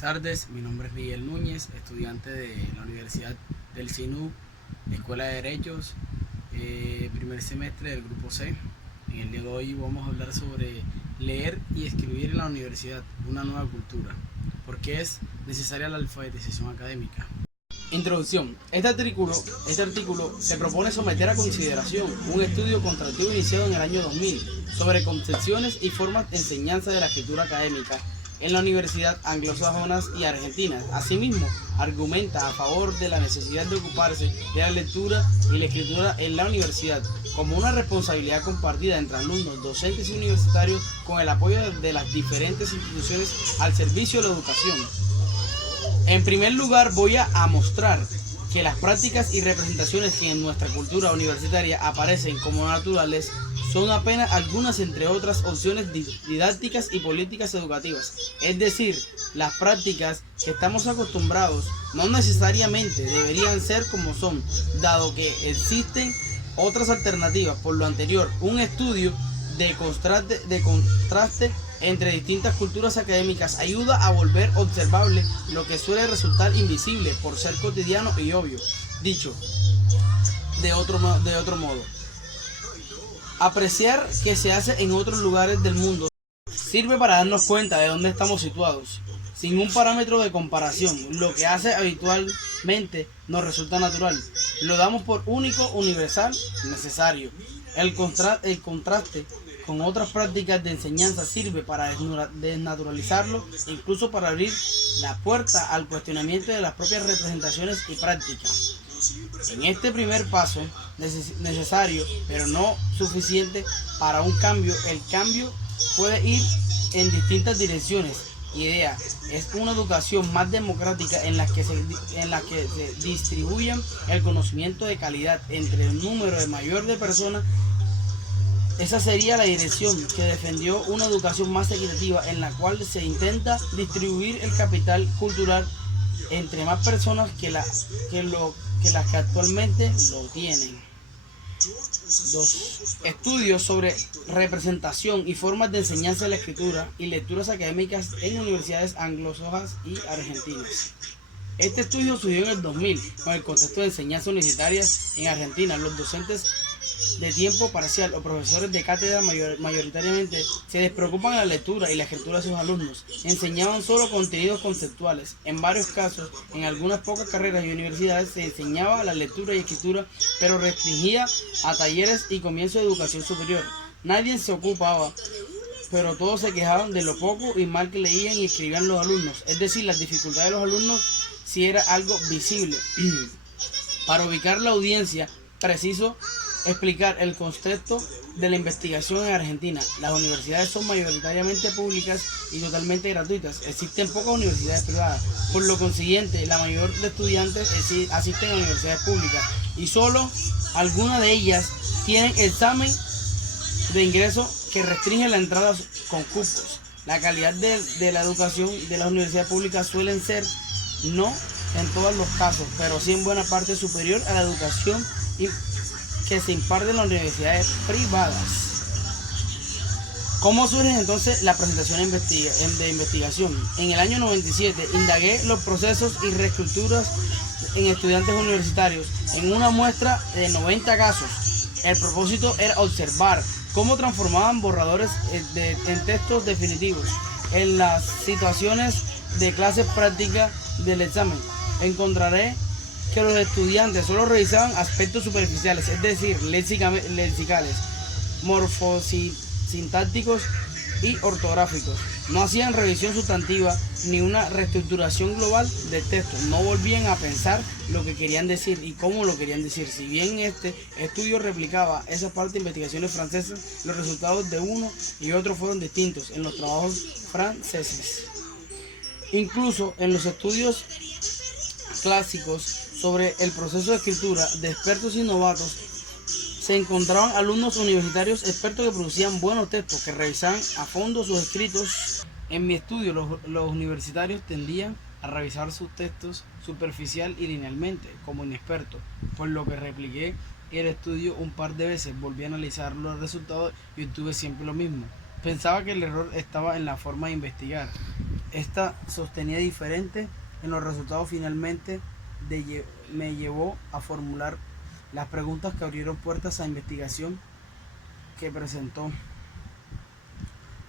Buenas tardes, mi nombre es Miguel Núñez, estudiante de la Universidad del SINU, Escuela de Derechos, primer semestre del Grupo C. En el día de hoy vamos a hablar sobre leer y escribir en la universidad, una nueva cultura. ¿Por qué es necesaria la alfabetización académica? Introducción. Este artículo se propone someter a consideración un estudio contractivo iniciado en el año 2000 sobre concepciones y formas de enseñanza de la escritura académica en la Universidad Anglosajonas y Argentinas. Asimismo, argumenta a favor de la necesidad de ocuparse de la lectura y la escritura en la universidad como una responsabilidad compartida entre alumnos, docentes y universitarios con el apoyo de las diferentes instituciones al servicio de la educación. En primer lugar, voy a mostrar que las prácticas y representaciones que en nuestra cultura universitaria aparecen como naturales son apenas algunas entre otras opciones didácticas y políticas educativas. Es decir, las prácticas que estamos acostumbrados no necesariamente deberían ser como son, dado que existen otras alternativas. Por lo anterior, un estudio de contraste entre distintas culturas académicas ayuda a volver observable lo que suele resultar invisible por ser cotidiano y obvio. Dicho de otro modo, apreciar que se hace en otros lugares del mundo sirve para darnos cuenta de dónde estamos situados. Sin un parámetro de comparación, lo que hace habitualmente nos resulta natural. Lo damos por único, universal, necesario. El contraste con otras prácticas de enseñanza sirve para desnaturalizarlo e incluso para abrir la puerta al cuestionamiento de las propias representaciones y prácticas. En este primer paso, necesario pero no suficiente para un cambio, el cambio puede ir en distintas direcciones. Idea es una educación más democrática en la que se distribuyan el conocimiento de calidad entre un número mayor de personas. Esa sería la dirección que defendió una educación más equitativa en la cual se intenta distribuir el capital cultural entre más personas que las que actualmente lo tienen. 2. Estudios sobre representación y formas de enseñanza de la escritura y lecturas académicas en universidades anglosajonas y argentinas. Este estudio surgió en el 2000 con el contexto de enseñanza universitaria en Argentina. Los docentes de tiempo parcial o profesores de cátedra mayoritariamente se despreocupan de la lectura y la escritura de sus alumnos. Enseñaban solo contenidos conceptuales. En varios casos, en algunas pocas carreras y universidades se enseñaba la lectura y escritura, pero restringida a talleres y comienzo de educación superior. Nadie se ocupaba, pero todos se quejaban de lo poco y mal que leían y escribían los alumnos. Es decir, las dificultades de los alumnos sí era algo visible. Para ubicar la audiencia, preciso explicar el concepto de la investigación en Argentina. Las universidades son mayoritariamente públicas y totalmente gratuitas. Existen pocas universidades privadas. Por lo consiguiente, la mayoría de estudiantes asisten a universidades públicas y solo algunas de ellas tienen examen de ingreso que restringe la entrada con cupos. La calidad de la educación de las universidades públicas suelen ser, no en todos los casos, pero sí en buena parte superior a la educación que se imparte en las universidades privadas. ¿Cómo surge entonces la presentación de investigación? En el año 97 indagué los procesos y reescrituras en estudiantes universitarios en una muestra de 90 casos. El propósito era observar cómo transformaban borradores en textos definitivos en las situaciones de clases prácticas del examen. Encontraré que los estudiantes solo revisaban aspectos superficiales, es decir, lexicales, morfosintácticos y ortográficos. No hacían revisión sustantiva ni una reestructuración global del texto. No volvían a pensar lo que querían decir y cómo lo querían decir. Si bien este estudio replicaba esa parte de investigaciones francesas, los resultados de uno y otro fueron distintos en los trabajos franceses. Incluso en los estudios clásicos sobre el proceso de escritura de expertos y novatos se encontraban alumnos universitarios expertos que producían buenos textos, que revisaban a fondo sus escritos. En mi estudio los universitarios tendían a revisar sus textos superficial y linealmente como inexpertos, por lo que repliqué el estudio un par de veces, volví a analizar los resultados y obtuve siempre lo mismo. Pensaba que el error estaba en la forma de investigar. Esta sostenía diferente en los resultados finalmente me llevó a formular las preguntas que abrieron puertas a investigación que presentó.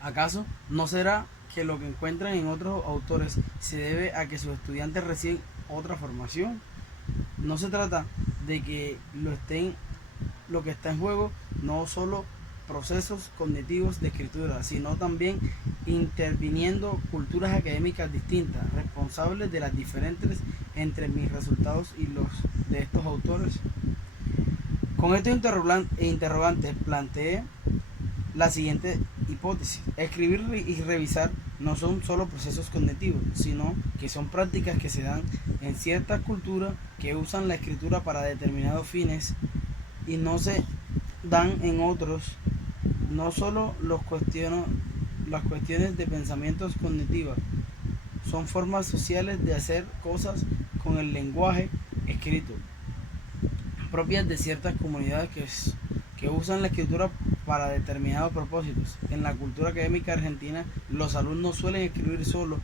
¿Acaso no será que lo que encuentran en otros autores se debe a que sus estudiantes reciben otra formación? No se trata de que lo que está en juego no solo procesos cognitivos de escritura, sino también interviniendo culturas académicas distintas, responsables de las diferentes entre mis resultados y los de estos autores. Con estos interrogantes planteé la siguiente hipótesis: escribir y revisar no son solo procesos cognitivos, sino que son prácticas que se dan en ciertas culturas que usan la escritura para determinados fines y no se dan en otros. No solo las cuestiones de pensamientos cognitivos, son formas sociales de hacer cosas con el lenguaje escrito, propias de ciertas comunidades que usan la escritura para determinados propósitos. En la cultura académica argentina, los alumnos suelen escribir solo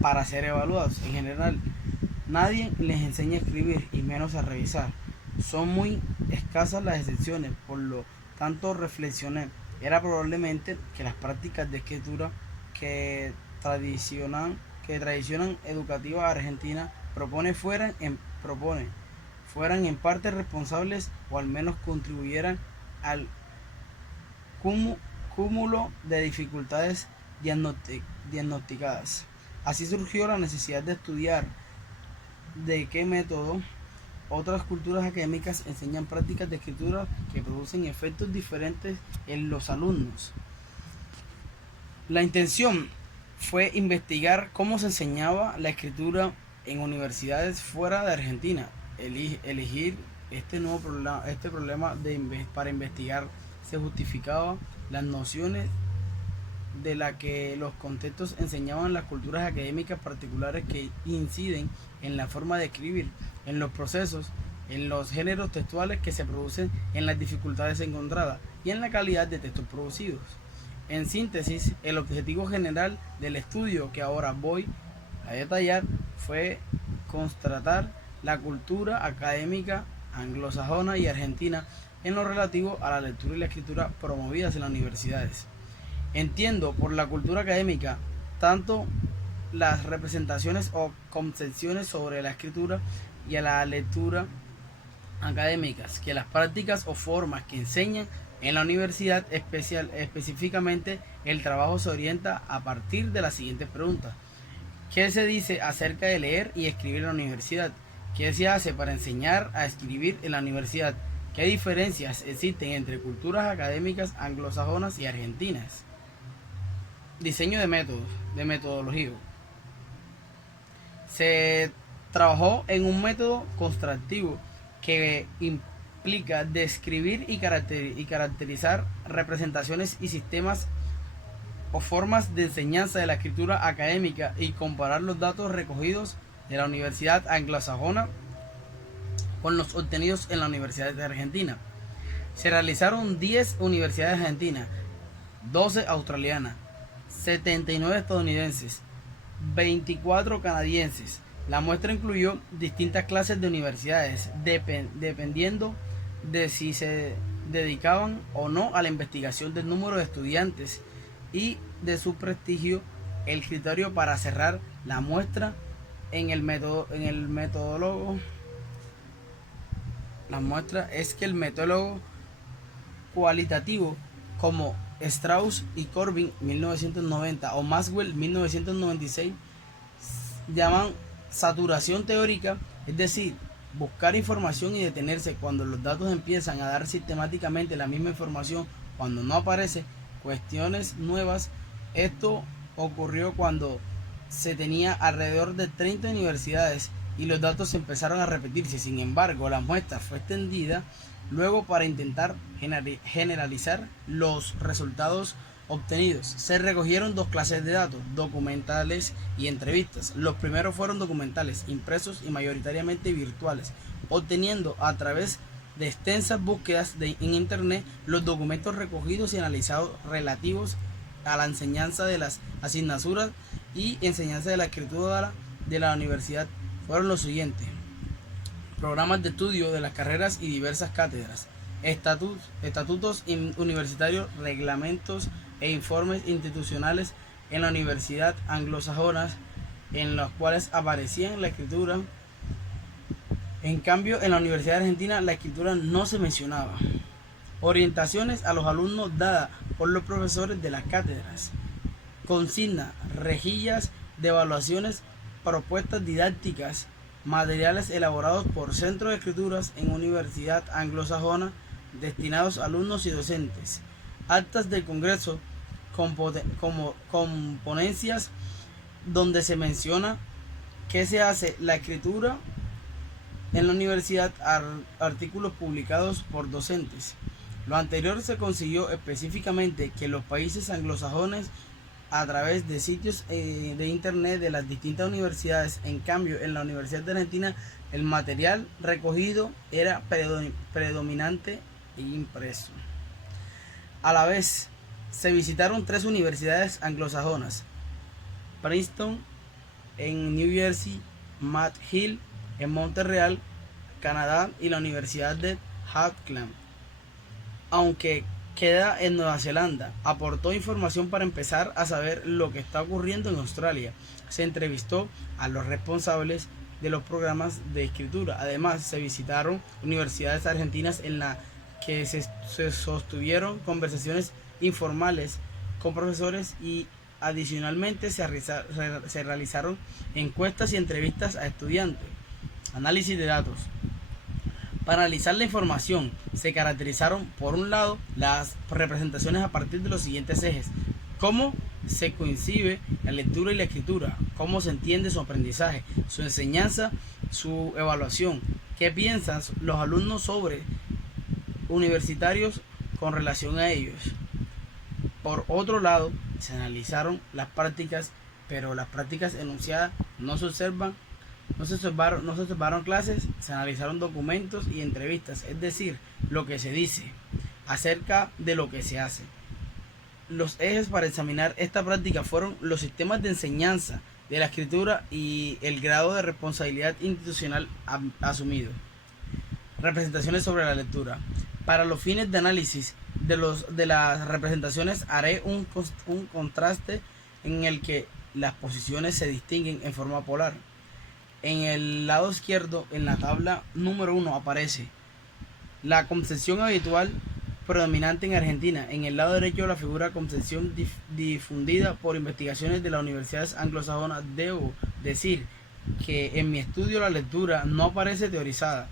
para ser evaluados. En general, nadie les enseña a escribir y menos a revisar. Son muy escasas las excepciones, por lo tanto reflexioné. Era probablemente que las prácticas de escritura que tradicionan educativa argentina fueran en parte responsables o al menos contribuyeran al cúmulo de dificultades diagnosticadas. Así surgió la necesidad de estudiar de qué método otras culturas académicas enseñan prácticas de escritura que producen efectos diferentes en los alumnos. La intención fue investigar cómo se enseñaba la escritura en universidades fuera de Argentina. Elegir este problema para investigar se justificaba las nociones de la que los contextos enseñaban las culturas académicas particulares que inciden en la forma de escribir, en los procesos, en los géneros textuales que se producen, en las dificultades encontradas y en la calidad de textos producidos. En síntesis, el objetivo general del estudio que ahora voy a detallar fue constatar la cultura académica anglosajona y argentina en lo relativo a la lectura y la escritura promovidas en las universidades. Entiendo por la cultura académica tanto las representaciones o concepciones sobre la escritura y a la lectura académicas, que las prácticas o formas que enseñan en la universidad, específicamente el trabajo, se orienta a partir de las siguientes preguntas. ¿Qué se dice acerca de leer y escribir en la universidad? ¿Qué se hace para enseñar a escribir en la universidad? ¿Qué diferencias existen entre culturas académicas anglosajonas y argentinas? Diseño de métodos, de metodología. Se trabajó en un método constructivo que implica describir y caracterizar representaciones y sistemas o formas de enseñanza de la escritura académica y comparar los datos recogidos de la Universidad Anglosajona con los obtenidos en la Universidad de Argentina. Se realizaron 10 universidades argentinas, 12 australianas, 79 estadounidenses, 24 canadienses. La muestra incluyó distintas clases de universidades, dependiendo de si se dedicaban o no a la investigación del número de estudiantes y de su prestigio. El criterio para cerrar la muestra en el metodólogo. La muestra es que el metólogo cualitativo como Strauss y Corbin 1990 o Maxwell 1996 llaman saturación teórica, es decir, buscar información y detenerse cuando los datos empiezan a dar sistemáticamente la misma información cuando no aparece cuestiones nuevas. Esto ocurrió cuando se tenía alrededor de 30 universidades y los datos empezaron a repetirse. Sin embargo, la muestra fue extendida luego para intentar generalizar los resultados obtenidos. Se recogieron dos clases de datos, documentales y entrevistas. Los primeros fueron documentales, impresos y mayoritariamente virtuales, obteniendo a través de extensas búsquedas en internet los documentos recogidos y analizados relativos a la enseñanza de las asignaturas y enseñanza de la escritura de la universidad fueron los siguientes: programas de estudio de las carreras y diversas cátedras, estatutos universitarios, reglamentos e informes institucionales en la universidad anglosajona, en los cuales aparecían la escritura. En cambio, en la Universidad Argentina la escritura no se mencionaba. Orientaciones a los alumnos dadas por los profesores de las cátedras. Consigna, rejillas de evaluaciones, propuestas didácticas, materiales elaborados por centros de escrituras en universidad anglosajona destinados a alumnos y docentes. Actas del congreso, como componencias donde se menciona que se hace la escritura en la universidad, artículos publicados por docentes. Lo anterior se consiguió específicamente que los países anglosajones, a través de sitios de internet de las distintas universidades. En cambio, en la Universidad de Argentina el material recogido era predominante e impreso. A la vez, se visitaron 3 universidades anglosajonas: Princeton en New Jersey, McGill en Montreal, Canadá, y la Universidad de Auckland, aunque queda en Nueva Zelanda. Aportó información para empezar a saber lo que está ocurriendo en Australia. Se entrevistó a los responsables de los programas de escritura. Además, se visitaron universidades argentinas en las que se sostuvieron conversaciones informales con profesores, y adicionalmente se realizaron encuestas y entrevistas a estudiantes. Análisis de datos. Para analizar la información se caracterizaron, por un lado, las representaciones a partir de los siguientes ejes: cómo se concibe la lectura y la escritura, cómo se entiende su aprendizaje, su enseñanza, su evaluación, qué piensan los alumnos sobre universitarios con relación a ellos. Por otro lado, se analizaron las prácticas, pero las prácticas enunciadas no se observaron clases, se analizaron documentos y entrevistas, es decir, lo que se dice acerca de lo que se hace. Los ejes para examinar esta práctica fueron los sistemas de enseñanza de la escritura y el grado de responsabilidad institucional asumido. Representaciones sobre la lectura. Para los fines de análisis de las representaciones haré un contraste en el que las posiciones se distinguen en forma polar. En el lado izquierdo, en la tabla número 1, aparece la concepción habitual predominante en Argentina. En el lado derecho, la figura concepción difundida por investigaciones de las universidades anglosajonas. Debo decir que en mi estudio la lectura no aparece teorizada,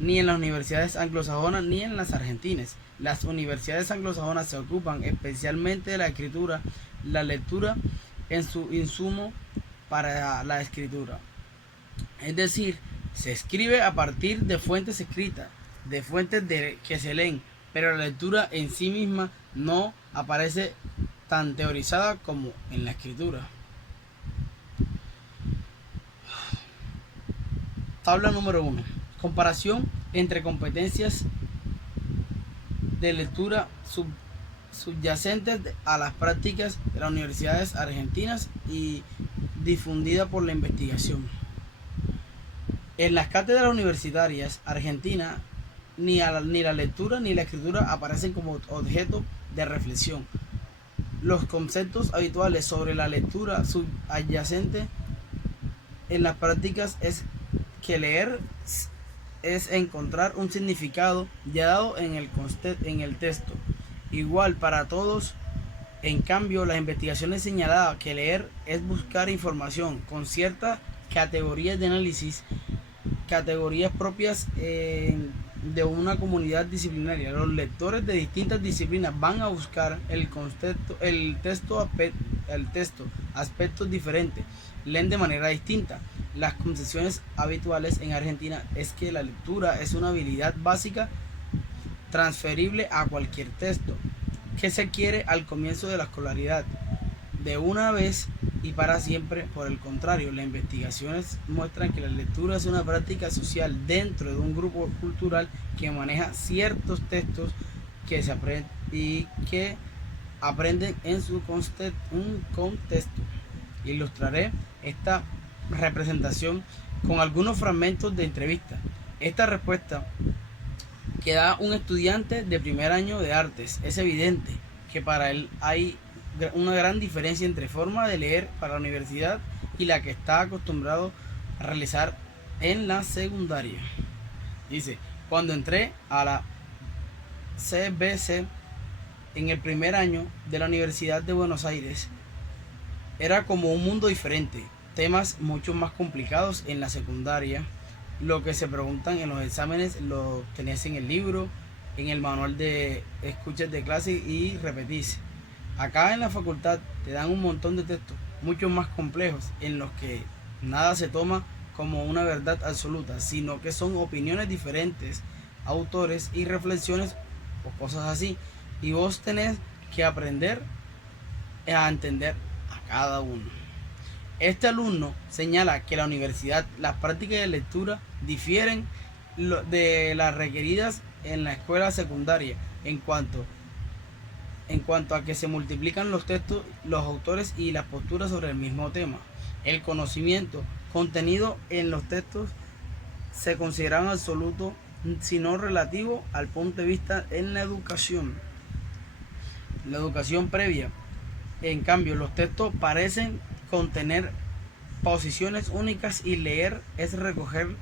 ni en las universidades anglosajonas ni en las argentinas. Las universidades anglosajonas se ocupan especialmente de la escritura, la lectura en su insumo para la escritura. Es decir, se escribe a partir de fuentes escritas, de fuentes que se leen, pero la lectura en sí misma no aparece tan teorizada como en la escritura. Tabla número 1. Comparación entre competencias de lectura subyacentes a las prácticas de las universidades argentinas y difundida por la investigación. En las cátedras universitarias argentinas, ni la lectura ni la escritura aparecen como objeto de reflexión. Los conceptos habituales sobre la lectura subyacente en las prácticas es que leer es encontrar un significado ya dado en el texto, igual para todos. En cambio, las investigaciones señalaban que leer es buscar información con ciertas categorías de análisis, categorías propias de una comunidad disciplinaria. Los lectores de distintas disciplinas van a buscar el texto, aspectos diferentes, leen de manera distinta. Las concepciones habituales en Argentina es que la lectura es una habilidad básica transferible a cualquier texto que se quiere al comienzo de la escolaridad, de una vez y para siempre. Por el contrario, las investigaciones muestran que la lectura es una práctica social dentro de un grupo cultural que maneja ciertos textos que se aprenden y que aprenden en un contexto. Ilustraré esta representación con algunos fragmentos de entrevista. Esta respuesta que da un estudiante de primer año de artes es evidente que para él hay una gran diferencia entre forma de leer para la universidad y la que está acostumbrado a realizar en la secundaria. Dice, cuando entré a la CBC en el primer año de la Universidad de Buenos Aires, era como un mundo diferente, temas mucho más complicados en la secundaria. Lo que se preguntan en los exámenes lo tenés en el libro, en el manual de escuchas de clase y repetís. Acá en la facultad te dan un montón de textos, mucho más complejos, en los que nada se toma como una verdad absoluta, sino que son opiniones diferentes, autores y reflexiones o cosas así. Y vos tenés que aprender a entender a cada uno. Este alumno señala que en la universidad las prácticas de lectura difieren de las requeridas en la escuela secundaria en cuanto a que se multiplican los textos, los autores y las posturas sobre el mismo tema. El conocimiento contenido en los textos se considera absoluto, sino relativo al punto de vista en la educación. La educación previa, en cambio, los textos parecen contener posiciones únicas y leer es recogerlas.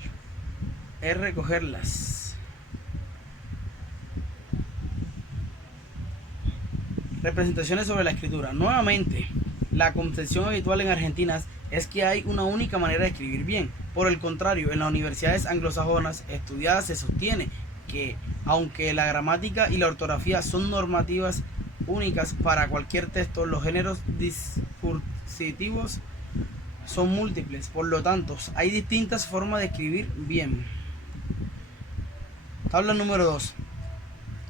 Representaciones sobre la escritura. Nuevamente, la concepción habitual en Argentina es que hay una única manera de escribir bien. Por el contrario, en las universidades anglosajonas estudiadas se sostiene que, aunque la gramática y la ortografía son normativas únicas para cualquier texto, los géneros discursivos son múltiples. Por lo tanto, hay distintas formas de escribir bien. Tabla número 2.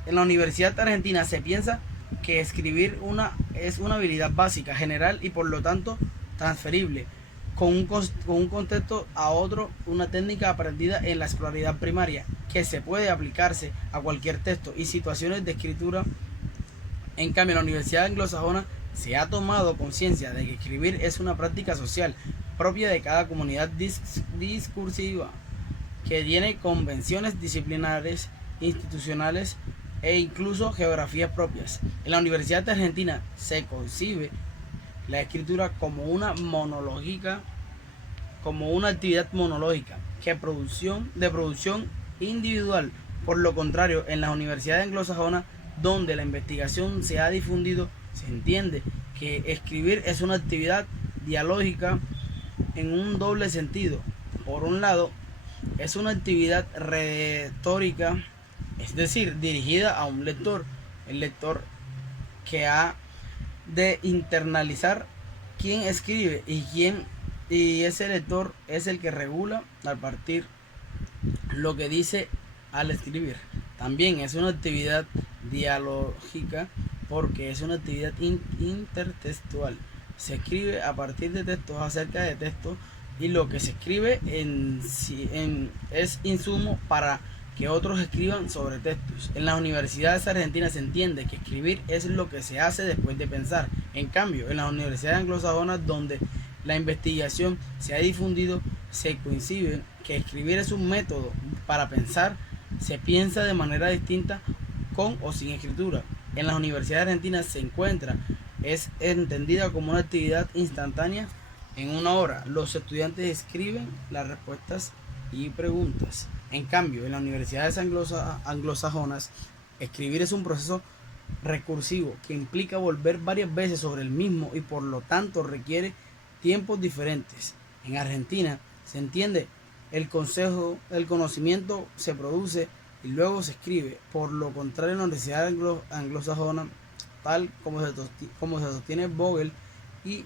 En la Universidad Argentina se piensa que escribir es una habilidad básica, general y por lo tanto transferible con un contexto a otro, una técnica aprendida en la escolaridad primaria que se puede aplicarse a cualquier texto y situaciones de escritura. En cambio, en la Universidad Anglosajona se ha tomado conciencia de que escribir es una práctica social propia de cada comunidad discursiva que tiene convenciones disciplinares, institucionales e incluso geografías propias. En la Universidad de Argentina se concibe la escritura como una actividad monológica de producción individual. Por lo contrario, en las universidades anglosajonas, donde la investigación se ha difundido, se entiende que escribir es una actividad dialógica en un doble sentido. Por un lado, es una actividad retórica, es decir, dirigida a un lector, el lector que ha de internalizar quién escribe y ese lector es el que regula al partir lo que dice al escribir. También es una actividad dialógica porque es una actividad intertextual. Se escribe a partir de textos acerca de textos y lo que se escribe es insumo para que otros escriban sobre textos. En las universidades argentinas se entiende que escribir es lo que se hace después de pensar. En cambio, en las universidades anglosajonas, donde la investigación se ha difundido, se coincide que escribir es un método para pensar. Se piensa de manera distinta con o sin escritura. En las universidades argentinas es entendida como una actividad instantánea. En una hora, los estudiantes escriben las respuestas y preguntas. En cambio, en las universidades anglosajonas, escribir es un proceso recursivo que implica volver varias veces sobre el mismo y por lo tanto requiere tiempos diferentes. En Argentina se entiende el conocimiento se produce y luego se escribe. Por lo contrario, en la universidad anglosajona, tal como se sostiene Vogel y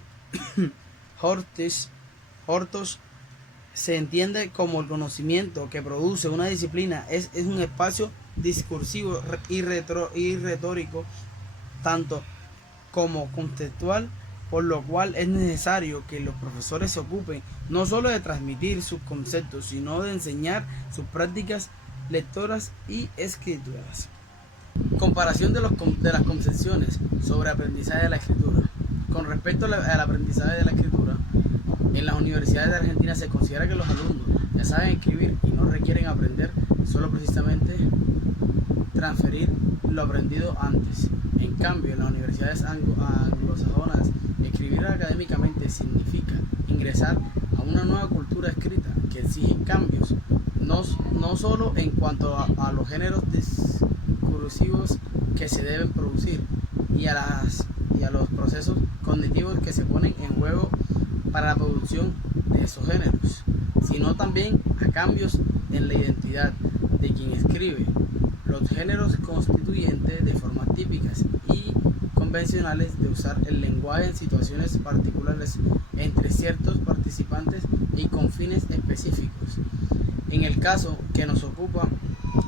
Hortos, se entiende como el conocimiento que produce una disciplina es un espacio discursivo y retórico, tanto como conceptual, por lo cual es necesario que los profesores se ocupen no solo de transmitir sus conceptos, sino de enseñar sus prácticas lectoras y escrituras. Comparación de las concepciones sobre aprendizaje de la escritura. Con respecto al aprendizaje de la escritura, en las universidades de Argentina se considera que los alumnos ya saben escribir y no requieren aprender, solo precisamente transferir lo aprendido antes. En cambio, en las universidades anglosajonas, escribir académicamente significa ingresar a una nueva cultura escrita que exige cambios, no solo en cuanto a los géneros discursivos que se deben producir y a los procesos cognitivos que se ponen en juego para la producción de esos géneros, sino también a cambios en la identidad de quien escribe. Los géneros constituyentes de formas típicas y convencionales de usar el lenguaje en situaciones particulares entre ciertos participantes y con fines específicos. En el caso que nos ocupa,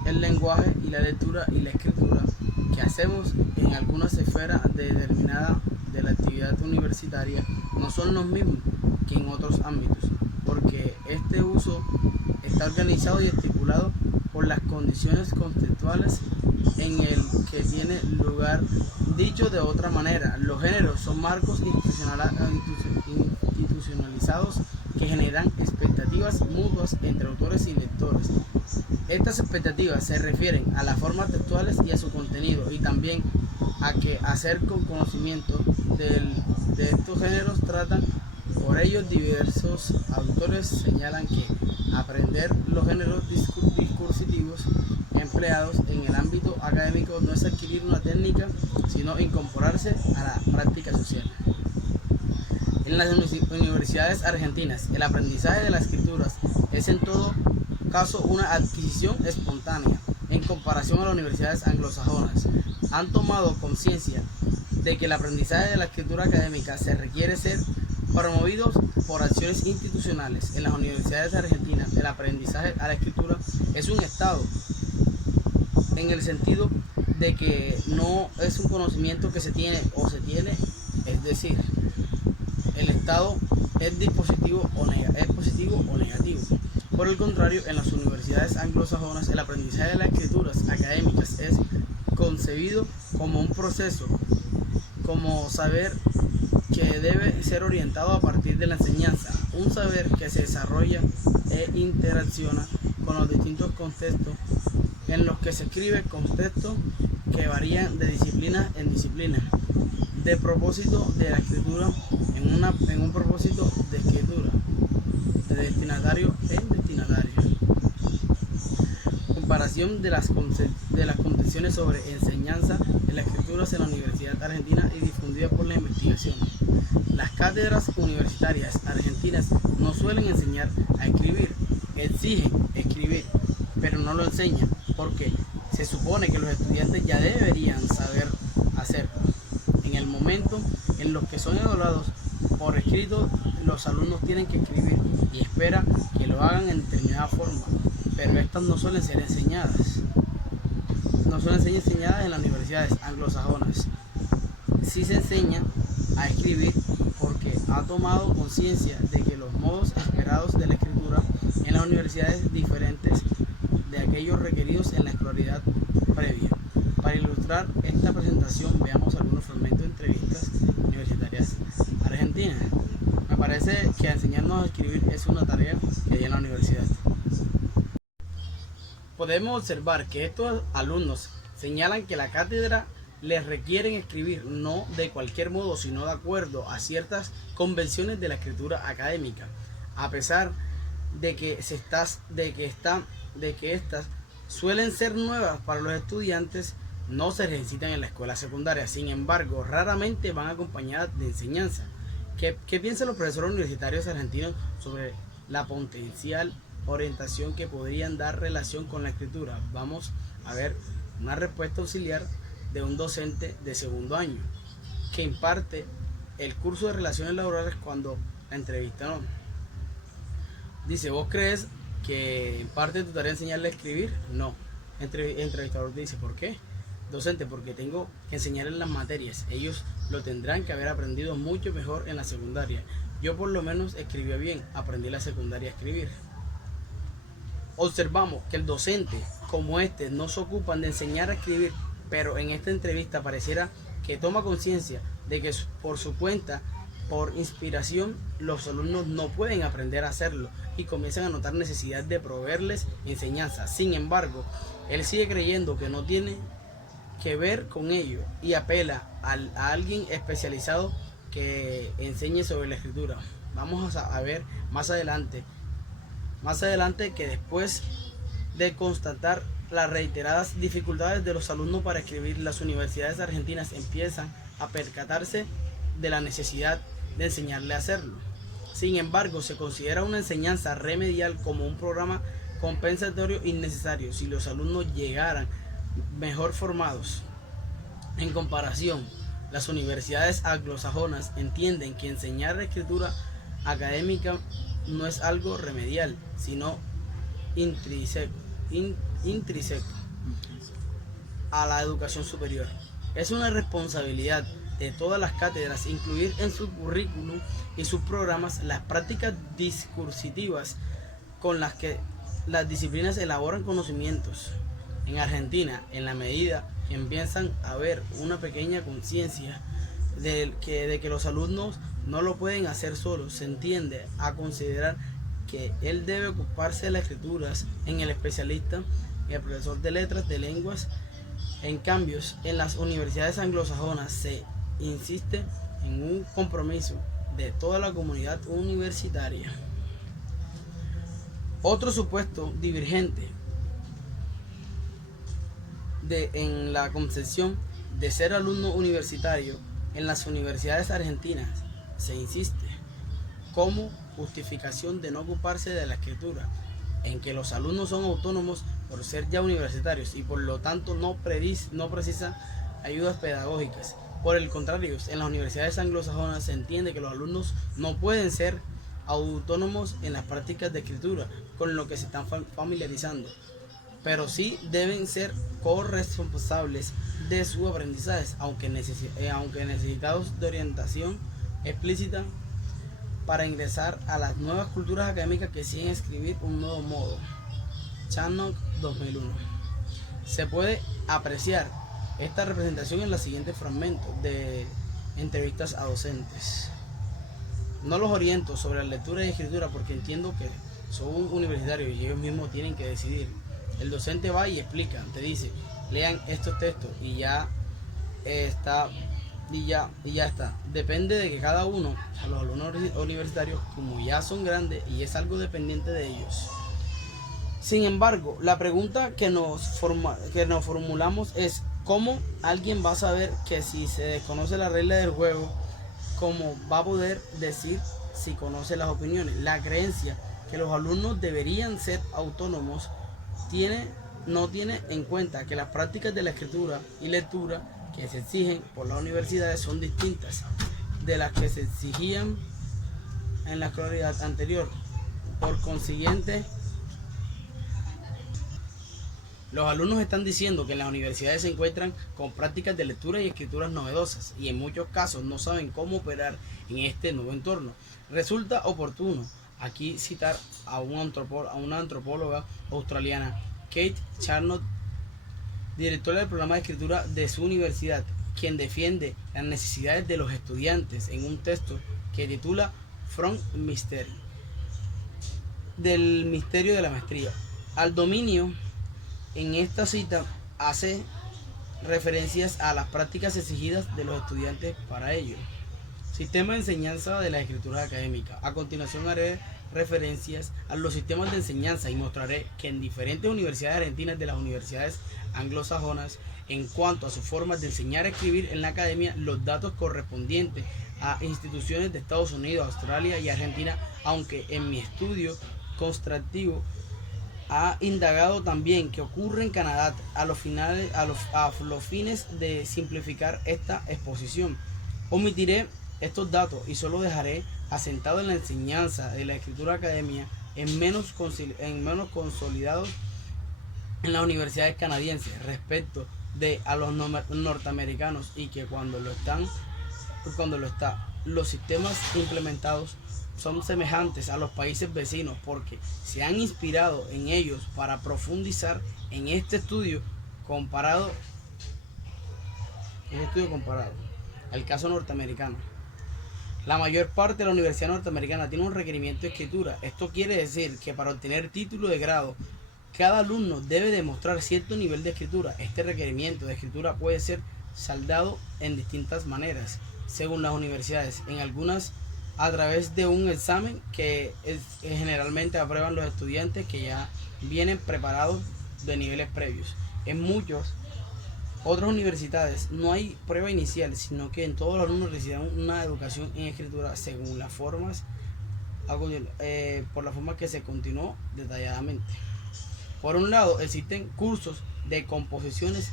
el lenguaje y la lectura y la escritura que hacemos en algunas esferas determinadas de la actividad universitaria no son los mismos que en otros ámbitos, porque este uso está organizado y estipulado por las condiciones contextuales en el que tiene lugar. Dicho de otra manera, los géneros son marcos institucionalizados que generan expectativas mutuas entre autores y lectores. Estas expectativas se refieren a las formas textuales y a su contenido, y también a que hacer con conocimiento de estos géneros tratan. Por ello, diversos autores señalan que aprender los géneros discursivos empleados en el ámbito académico no es adquirir una técnica, sino incorporarse a la práctica social. En las universidades argentinas, el aprendizaje de las escrituras es en todo caso una adquisición espontánea. En comparación a las universidades anglosajonas, han tomado conciencia de que el aprendizaje de la escritura académica se requiere ser promovidos por acciones institucionales. En las universidades argentinas, el aprendizaje a la escritura es un estado, en el sentido de que no es un conocimiento que se tiene, es decir, el estado es positivo o negativo. Por el contrario, en las universidades anglosajonas, el aprendizaje de las escrituras académicas es concebido como un proceso, como saber que debe ser orientado a partir de la enseñanza, un saber que se desarrolla e interacciona con los distintos contextos en los que se escribe, contextos que varían de disciplina en disciplina, de propósito de la escritura en un propósito de escritura, de destinatario en destinatario. Comparación de las concepciones sobre enseñanza en las escrituras en la Universidad Argentina y difundida por la investigación. Las cátedras universitarias argentinas no suelen enseñar a escribir, exigen escribir, pero no lo enseñan, porque se supone que los estudiantes ya deberían saber hacerlo. En el momento en los que son evaluados por escrito, los alumnos tienen que escribir y espera que lo hagan en determinada forma, pero estas no suelen ser enseñadas. No suelen ser enseñadas en las universidades anglosajonas. Sí se enseña a escribir porque ha tomado conciencia de que los modos esperados de la escritura en las universidades diferentes de aquellos requeridos en la escolaridad previa. Para ilustrar esta presentación, veamos algunos fragmentos de entrevistas universitarias argentinas. Me parece que enseñarnos a escribir es una tarea que hay en la universidad. Podemos observar que estos alumnos señalan que la cátedra les requieren escribir no de cualquier modo, sino de acuerdo a ciertas convenciones de la escritura académica, a pesar de que estas suelen ser nuevas para los estudiantes. No se necesitan en la escuela secundaria, sin embargo, raramente van acompañadas de enseñanza. ¿Qué piensan los profesores universitarios argentinos sobre la potencial orientación que podrían dar relación con la escritura? Vamos a ver una respuesta auxiliar de un docente de segundo año que imparte el curso de relaciones laborales cuando la entrevistaron. Dice: ¿vos crees que en parte de tu tarea enseñarle a escribir? No. Entrevistador dice: ¿por qué? Docente: porque tengo que enseñarles las materias. Ellos lo tendrán que haber aprendido mucho mejor en la secundaria. Yo por lo menos escribía bien, aprendí en la secundaria a escribir. Observamos que el docente como este no se ocupan de enseñar a escribir, pero en esta entrevista pareciera que toma conciencia de que por su cuenta, por inspiración, los alumnos no pueden aprender a hacerlo y comienzan a notar necesidad de proveerles enseñanza. Sin embargo, él sigue creyendo que no tiene que ver con ello y apela a alguien especializado que enseñe sobre la escritura. Vamos a ver más adelante que después de constatar las reiteradas dificultades de los alumnos para escribir, las universidades argentinas empiezan a percatarse de la necesidad de enseñarle a hacerlo. Sin embargo, se considera una enseñanza remedial como un programa compensatorio innecesario si los alumnos llegaran mejor formados. En comparación, las universidades anglosajonas entienden que enseñar la escritura académica no es algo remedial, sino intrínseco a la educación superior. Es una responsabilidad de todas las cátedras incluir en su currículum y sus programas las prácticas discursivas con las que las disciplinas elaboran conocimientos. En Argentina, en la medida que empiezan a haber una pequeña conciencia de que los alumnos no lo pueden hacer solos, se entiende a considerar que él debe ocuparse de las escrituras en el especialista, en el profesor de letras, de lenguas. En cambio, en las universidades anglosajonas se insiste en un compromiso de toda la comunidad universitaria. Otro supuesto divergente en la concepción de ser alumno universitario en las universidades argentinas se insiste como justificación de no ocuparse de la escritura, en que los alumnos son autónomos por ser ya universitarios y por lo tanto no precisan ayudas pedagógicas. Por el contrario, en las universidades anglosajonas se entiende que los alumnos no pueden ser autónomos en las prácticas de escritura con lo que se están familiarizando, pero sí deben ser corresponsables de su aprendizaje, aunque necesitados de orientación explícita para ingresar a las nuevas culturas académicas que siguen escribir un nuevo modo. Charnock, 2001. Se puede apreciar esta representación en los siguientes fragmentos de entrevistas a docentes. No los oriento sobre la lectura y escritura porque entiendo que son universitarios y ellos mismos tienen que decidir. El docente va y explica, te dice, lean estos textos y ya está. Y ya está. Depende de que cada uno, los alumnos universitarios, como ya son grandes y es algo dependiente de ellos. Sin embargo, la pregunta que nos formulamos es ¿cómo alguien va a saber que si se desconoce la regla del juego, cómo va a poder decir si conoce las opiniones? La creencia que los alumnos deberían ser autónomos no tiene en cuenta que las prácticas de la escritura y lectura que se exigen por las universidades son distintas de las que se exigían en la escolaridad anterior. Por consiguiente, los alumnos están diciendo que en las universidades se encuentran con prácticas de lectura y escrituras novedosas y en muchos casos no saben cómo operar en este nuevo entorno. Resulta oportuno aquí citar a una antropóloga australiana, Kate Charnock, directora del programa de escritura de su universidad, quien defiende las necesidades de los estudiantes en un texto que titula From Mystery, del misterio de la maestría al dominio. En esta cita hace referencias a las prácticas exigidas de los estudiantes para ello. Sistema de enseñanza de la escritura académica. A continuación haré referencias a los sistemas de enseñanza y mostraré que en diferentes universidades argentinas de las universidades anglosajonas, en cuanto a sus formas de enseñar a escribir en la academia, los datos correspondientes a instituciones de Estados Unidos, Australia y Argentina, aunque en mi estudio constructivo ha indagado también que ocurre en Canadá a los fines de simplificar esta exposición. Omitiré estos datos y solo dejaré asentado en la enseñanza de la escritura academia en menos consolidados en las universidades canadienses respecto de a los norteamericanos, y que cuando los sistemas implementados son semejantes a los países vecinos porque se han inspirado en ellos para profundizar en este estudio comparado que es estudio comparado. El caso norteamericano. La mayor parte de la universidad norteamericana tiene un requerimiento de escritura. Esto quiere decir que para obtener título de grado, cada alumno debe demostrar cierto nivel de escritura. Este requerimiento de escritura puede ser saldado en distintas maneras, según las universidades. En algunas, a través de un examen que generalmente aprueban los estudiantes que ya vienen preparados de niveles previos. En muchos otras universidades no hay prueba inicial, sino que en todos los alumnos reciben una educación en escritura según las formas, por la forma que se continuó detalladamente. Por un lado, existen cursos de composiciones,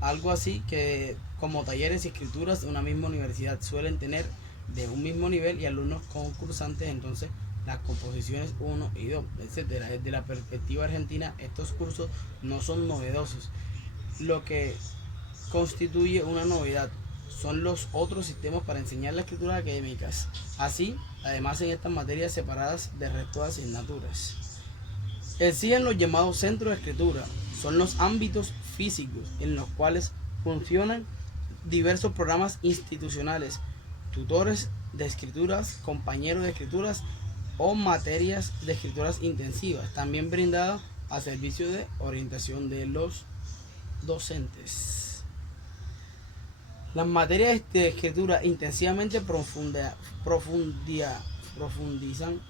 algo así que como talleres y escrituras de una misma universidad suelen tener de un mismo nivel y alumnos concursantes, entonces las composiciones 1 y 2, etcétera. Desde la perspectiva argentina, estos cursos no son novedosos. Lo que constituye una novedad son los otros sistemas para enseñar las escrituras académicas. Así, además en estas materias separadas del resto de asignaturas. Existen los llamados centros de escritura. Son los ámbitos físicos en los cuales funcionan diversos programas institucionales, tutores de escrituras, compañeros de escrituras o materias de escrituras intensivas, también brindadas a servicio de orientación de los docentes. Las materias de escritura intensivamente profundizan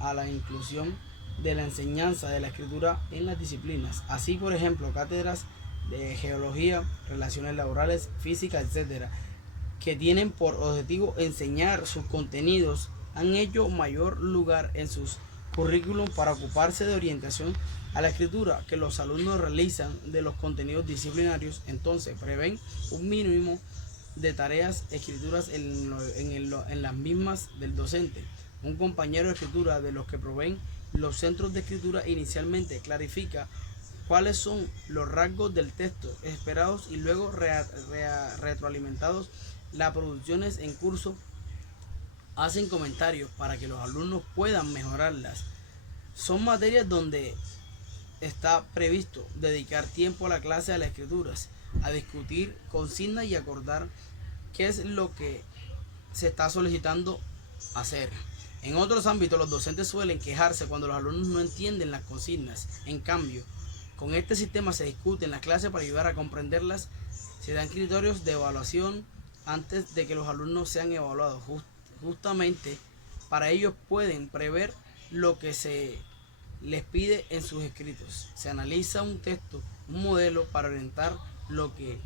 a la inclusión de la enseñanza de la escritura en las disciplinas. Así, por ejemplo, cátedras de geología, relaciones laborales, física, etcétera, que tienen por objetivo enseñar sus contenidos, han hecho mayor lugar en sus currículum para ocuparse de orientación a la escritura que los alumnos realizan de los contenidos disciplinarios. Entonces prevén un mínimo de tareas escrituras en las mismas del docente. Un compañero de escritura de los que proveen los centros de escritura inicialmente clarifica cuáles son los rasgos del texto esperados y luego retroalimentados. Las producciones en curso hacen comentarios para que los alumnos puedan mejorarlas. Son materias donde está previsto dedicar tiempo a la clase de las escrituras, a discutir consignas y acordar qué es lo que se está solicitando hacer. En otros ámbitos, los docentes suelen quejarse cuando los alumnos no entienden las consignas. En cambio, con este sistema se discute en la clase para ayudar a comprenderlas. Se dan criterios de evaluación antes de que los alumnos sean evaluados. Justamente para ellos pueden prever lo que se les pide en sus escritos. Se analiza un texto, un modelo para orientar lo que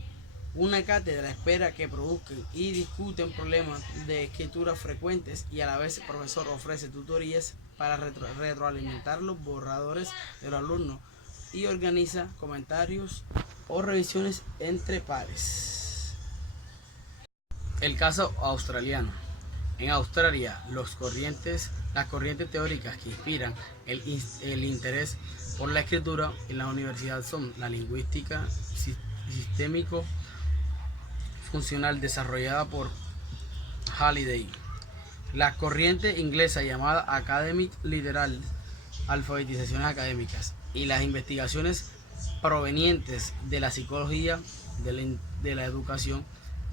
una cátedra espera que produzcan y discuten problemas de escritura frecuentes, y a la vez el profesor ofrece tutorías para retroalimentar los borradores de los alumnos y organiza comentarios o revisiones entre pares. El caso australiano. En Australia, las corrientes teóricas que inspiran el interés por la escritura en la universidad son la lingüística sistémico-funcional desarrollada por Halliday, la corriente inglesa llamada Academic Literal, alfabetizaciones académicas, y las investigaciones provenientes de la psicología de la educación,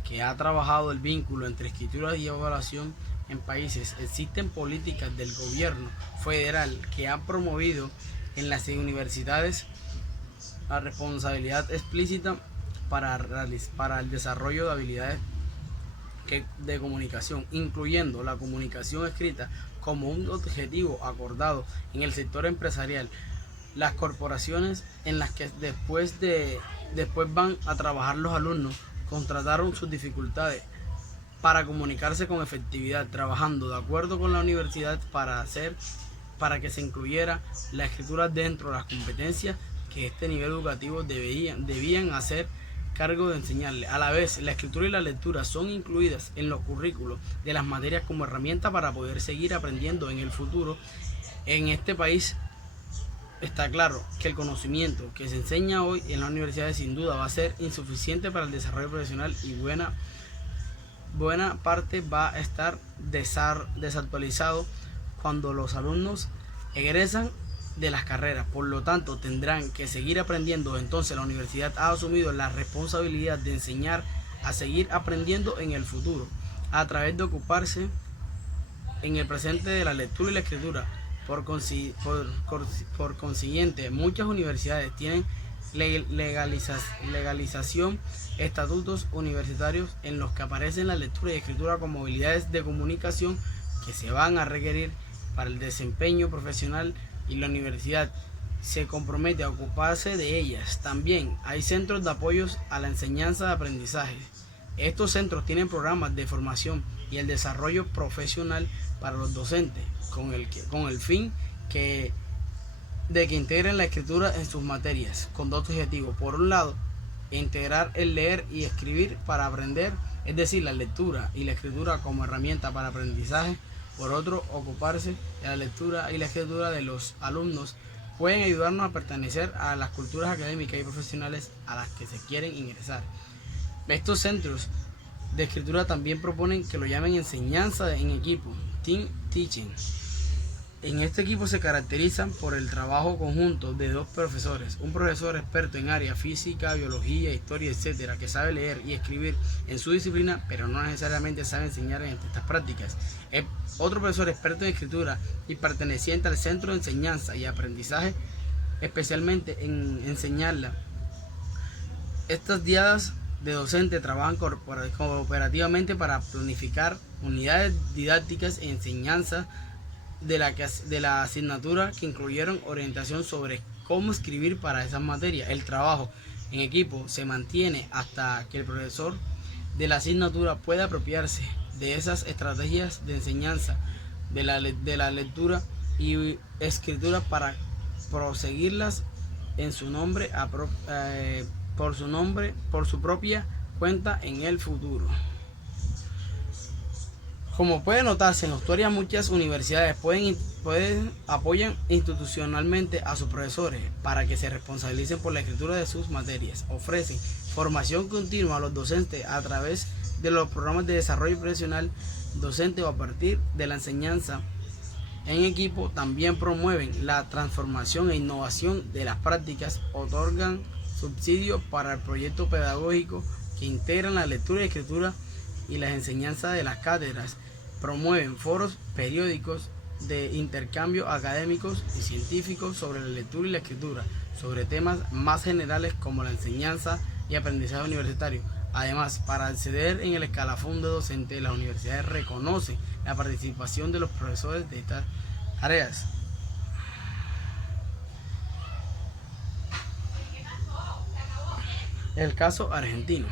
que ha trabajado el vínculo entre escritura y evaluación en países. Existen políticas del gobierno federal que han promovido en las universidades la responsabilidad explícita para el desarrollo de habilidades de comunicación, incluyendo la comunicación escrita como un objetivo acordado en el sector empresarial. Las corporaciones en las que después van a trabajar los alumnos contrataron sus dificultades para comunicarse con efectividad, trabajando de acuerdo con la universidad para que se incluyera la escritura dentro de las competencias que este nivel educativo debían hacer cargo de enseñarle. A la vez, la escritura y la lectura son incluidas en los currículos de las materias como herramienta para poder seguir aprendiendo en el futuro. En este país está claro que el conocimiento que se enseña hoy en las universidades sin duda va a ser insuficiente para el desarrollo profesional, y buena parte va a estar desactualizado cuando los alumnos egresan de las carreras. Por lo tanto, tendrán que seguir aprendiendo. Entonces la universidad ha asumido la responsabilidad de enseñar a seguir aprendiendo en el futuro, a través de ocuparse en el presente de la lectura y la escritura. Por consiguiente, muchas universidades tienen legalización, estatutos universitarios en los que aparecen la lectura y escritura como habilidades de comunicación que se van a requerir para el desempeño profesional, y la universidad se compromete a ocuparse de ellas. También hay centros de apoyo a la enseñanza de aprendizaje. Estos centros tienen programas de formación y el desarrollo profesional para los docentes, con el fin de que integren la escritura en sus materias, con dos objetivos. Por un lado, integrar el leer y escribir para aprender, es decir, la lectura y la escritura como herramienta para aprendizaje. Por otro, ocuparse de la lectura y la escritura de los alumnos pueden ayudarnos a pertenecer a las culturas académicas y profesionales a las que se quieren ingresar. Estos centros de escritura también proponen que lo llamen enseñanza en equipo, team teaching. En este equipo se caracterizan por el trabajo conjunto de dos profesores, un profesor experto en áreas física, biología, historia, etcétera, que sabe leer y escribir en su disciplina, pero no necesariamente sabe enseñar en estas prácticas. Otro profesor experto en escritura y perteneciente al centro de enseñanza y aprendizaje, especialmente en enseñarla. Estas diadas de docente trabajan cooperativamente para planificar unidades didácticas e enseñanza de la asignatura, que incluyeron orientación sobre cómo escribir para esas materias. El trabajo en equipo se mantiene hasta que el profesor de la asignatura pueda apropiarse de esas estrategias de enseñanza de la lectura y escritura para proseguirlas en su nombre, por su propia cuenta en el futuro. Como puede notarse, en Australia muchas universidades apoyan institucionalmente a sus profesores para que se responsabilicen por la escritura de sus materias. Ofrecen formación continua a los docentes a través de los programas de desarrollo profesional docente o a partir de la enseñanza en equipo. También promueven la transformación e innovación de las prácticas, otorgan subsidios para el proyecto pedagógico que integran la lectura y escritura y las enseñanzas de las cátedras, promueven foros periódicos de intercambio académicos y científicos sobre la lectura y la escritura, sobre temas más generales como la enseñanza y aprendizaje universitario. Además, para acceder en el escalafón de docente, las universidades reconocen la participación de los profesores de estas tareas. El caso argentino.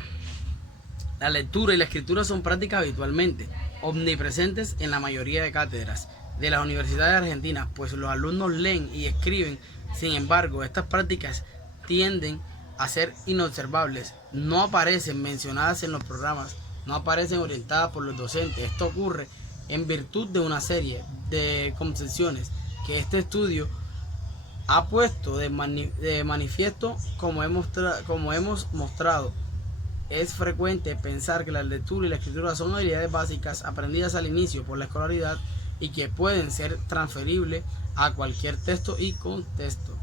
La lectura y la escritura son prácticas habitualmente omnipresentes en la mayoría de cátedras de las universidades argentinas, pues los alumnos leen y escriben. Sin embargo, estas prácticas tienden a ser inobservables, no aparecen mencionadas en los programas, no aparecen orientadas por los docentes. Esto ocurre en virtud de una serie de concepciones que este estudio ha puesto de manifiesto. Como hemos mostrado, es frecuente pensar que la lectura y la escritura son habilidades básicas aprendidas al inicio por la escolaridad y que pueden ser transferibles a cualquier texto y contexto.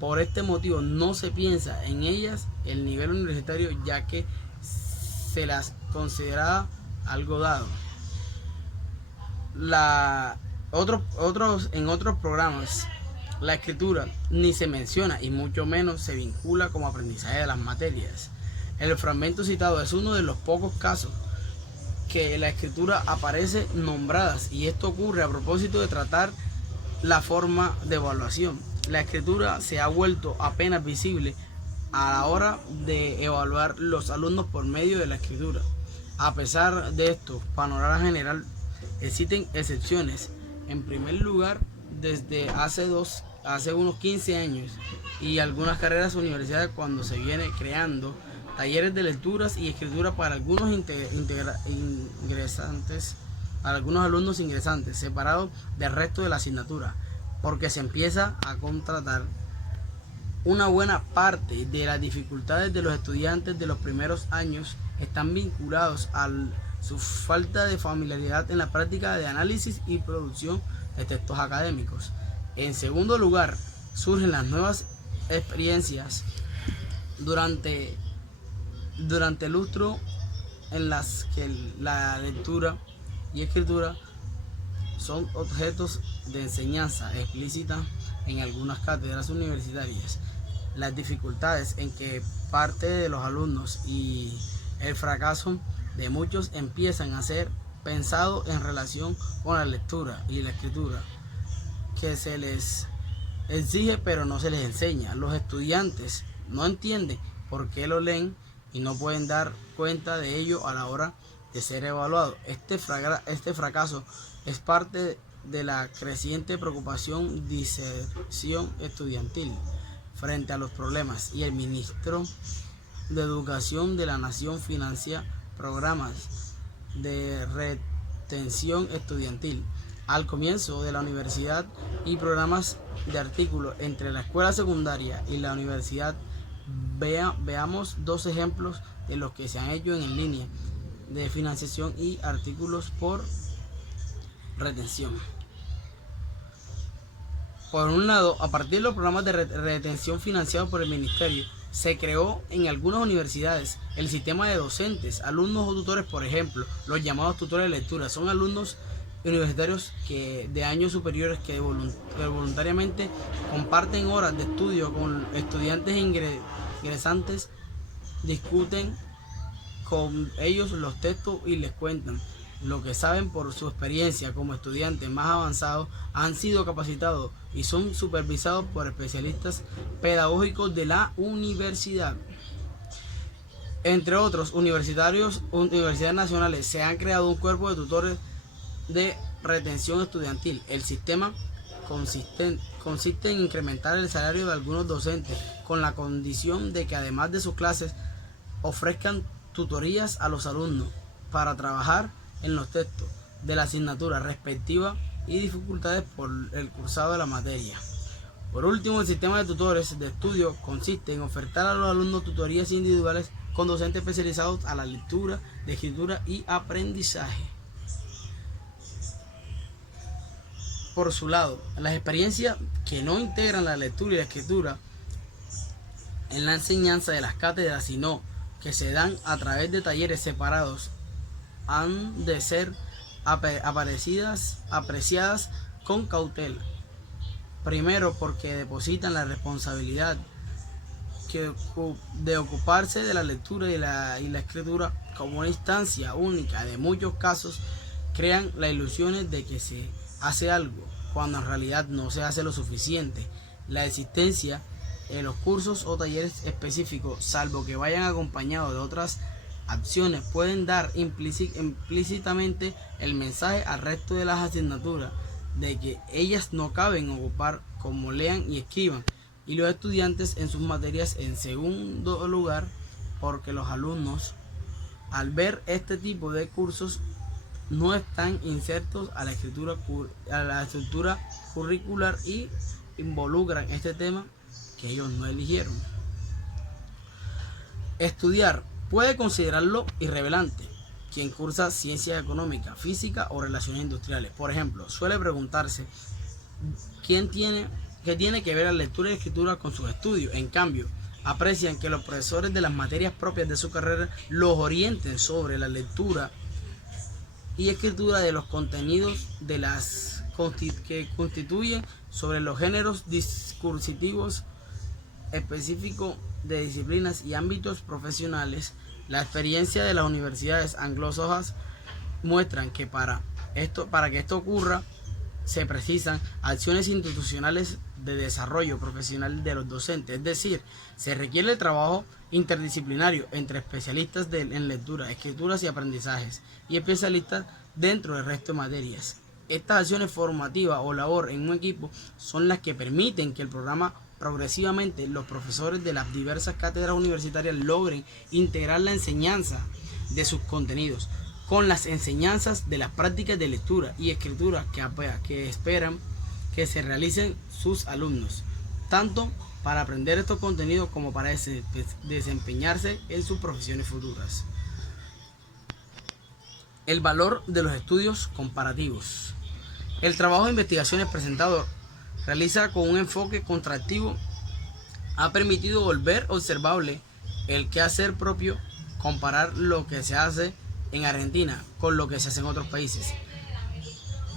Por este motivo no se piensa en ellas el nivel universitario, ya que se las considera algo dado. En otros programas la escritura ni se menciona y mucho menos se vincula como aprendizaje de las materias. El fragmento citado es uno de los pocos casos que la escritura aparece nombradas, y esto ocurre a propósito de tratar la forma de evaluación. La escritura se ha vuelto apenas visible a la hora de evaluar los alumnos por medio de la escritura. A pesar de esto, panorama general, existen excepciones. En primer lugar, desde hace unos 15 años y algunas carreras universitarias, cuando se viene creando talleres de lecturas y escritura para algunos alumnos ingresantes, separados del resto de la asignatura, porque se empieza a contratar. Una buena parte de las dificultades de los estudiantes de los primeros años están vinculados a su falta de familiaridad en la práctica de análisis y producción de textos académicos. En segundo lugar, surgen las nuevas experiencias durante el lustro en las que la lectura y escritura son objetos de enseñanza explícita en algunas cátedras universitarias. Las dificultades en que parte de los alumnos y el fracaso de muchos empiezan a ser pensado en relación con la lectura y la escritura, que se les exige pero no se les enseña. Los estudiantes no entienden por qué lo leen y no pueden dar cuenta de ello a la hora de ser evaluados. Este fracaso es parte de la creciente preocupación diserción estudiantil frente a los problemas, y el ministro de Educación de la Nación financia programas de retención estudiantil al comienzo de la universidad y programas de artículos entre la escuela secundaria y la universidad. Veamos dos ejemplos de los que se han hecho en línea de financiación y artículos por retención. Por un lado, a partir de los programas de retención financiados por el ministerio, se creó en algunas universidades el sistema de docentes, alumnos o tutores. Por ejemplo, los llamados tutores de lectura son alumnos universitarios que de años superiores que voluntariamente comparten horas de estudio con estudiantes ingresantes, discuten con ellos los textos y les cuentan lo que saben por su experiencia. Como estudiantes más avanzados, han sido capacitados y son supervisados por especialistas pedagógicos de la universidad. Entre otros universidades nacionales, se han creado un cuerpo de tutores de retención estudiantil. El sistema consiste en incrementar el salario de algunos docentes con la condición de que, además de sus clases, ofrezcan tutorías a los alumnos para trabajar en los textos de la asignatura respectiva y dificultades por el cursado de la materia. Por último, el sistema de tutores de estudio consiste en ofertar a los alumnos tutorías individuales con docentes especializados a la lectura, de escritura y aprendizaje. Por su lado, las experiencias que no integran la lectura y la escritura en la enseñanza de las cátedras, sino que se dan a través de talleres separados, han de ser apreciadas con cautela. Primero, porque depositan la responsabilidad de ocuparse de la lectura y la escritura como una instancia única. De muchos casos crean la ilusión de que se hace algo, cuando en realidad no se hace lo suficiente. La existencia de los cursos o talleres específicos, salvo que vayan acompañados de otras acciones, pueden dar implícitamente el mensaje al resto de las asignaturas de que ellas no caben ocupar como lean y escriban, y los estudiantes en sus materias. En segundo lugar, porque los alumnos, al ver este tipo de cursos, no están insertos a la estructura curricular y involucran este tema que ellos no eligieron. Estudiar puede considerarlo irrelevante quien cursa ciencia económica, física o relaciones industriales. Por ejemplo, suele preguntarse qué tiene que ver la lectura y escritura con sus estudios. En cambio, aprecian que los profesores de las materias propias de su carrera los orienten sobre la lectura y escritura de los contenidos de las que constituyen sobre los géneros discursivos específicos de disciplinas y ámbitos profesionales. La experiencia de las universidades anglosas muestran que para que esto ocurra se precisan acciones institucionales de desarrollo profesional de los docentes, es decir, se requiere el trabajo interdisciplinario entre especialistas en lectura, escrituras y aprendizajes y especialistas dentro del resto de materias. Estas acciones formativas o labor en un equipo son las que permiten que el programa progresivamente los profesores de las diversas cátedras universitarias logren integrar la enseñanza de sus contenidos con las enseñanzas de las prácticas de lectura y escritura que esperan que se realicen sus alumnos, tanto para aprender estos contenidos como para desempeñarse en sus profesiones futuras. El valor de los estudios comparativos. El trabajo de investigaciones presentado realiza con un enfoque contractivo ha permitido volver observable el quehacer propio comparar lo que se hace en Argentina con lo que se hace en otros países.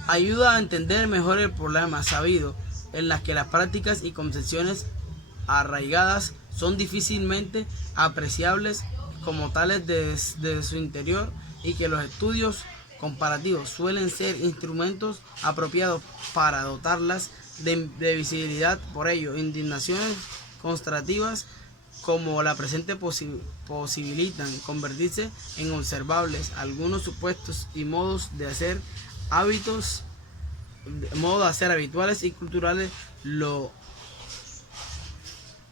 Ayuda a entender mejor el problema sabido en las que las prácticas y concepciones arraigadas son difícilmente apreciables como tales desde su interior, y que los estudios comparativos suelen ser instrumentos apropiados para dotarlas de visibilidad. Por ello, indignaciones constructivas como la presente posibilitan convertirse en observables algunos supuestos y modos de hacer habituales y culturales,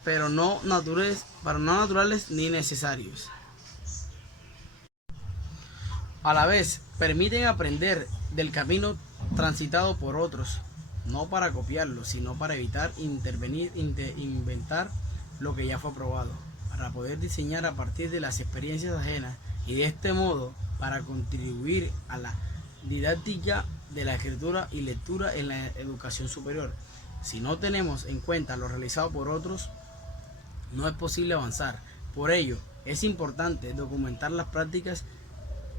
pero no naturales ni necesarios. A la vez, permiten aprender del camino transitado por otros, no para copiarlo, sino para evitar inventar lo que ya fue probado, para poder diseñar a partir de las experiencias ajenas, y de este modo para contribuir a la didáctica de la escritura y lectura en la educación superior. Si no tenemos en cuenta lo realizado por otros, no es posible avanzar. Por ello, es importante documentar las prácticas.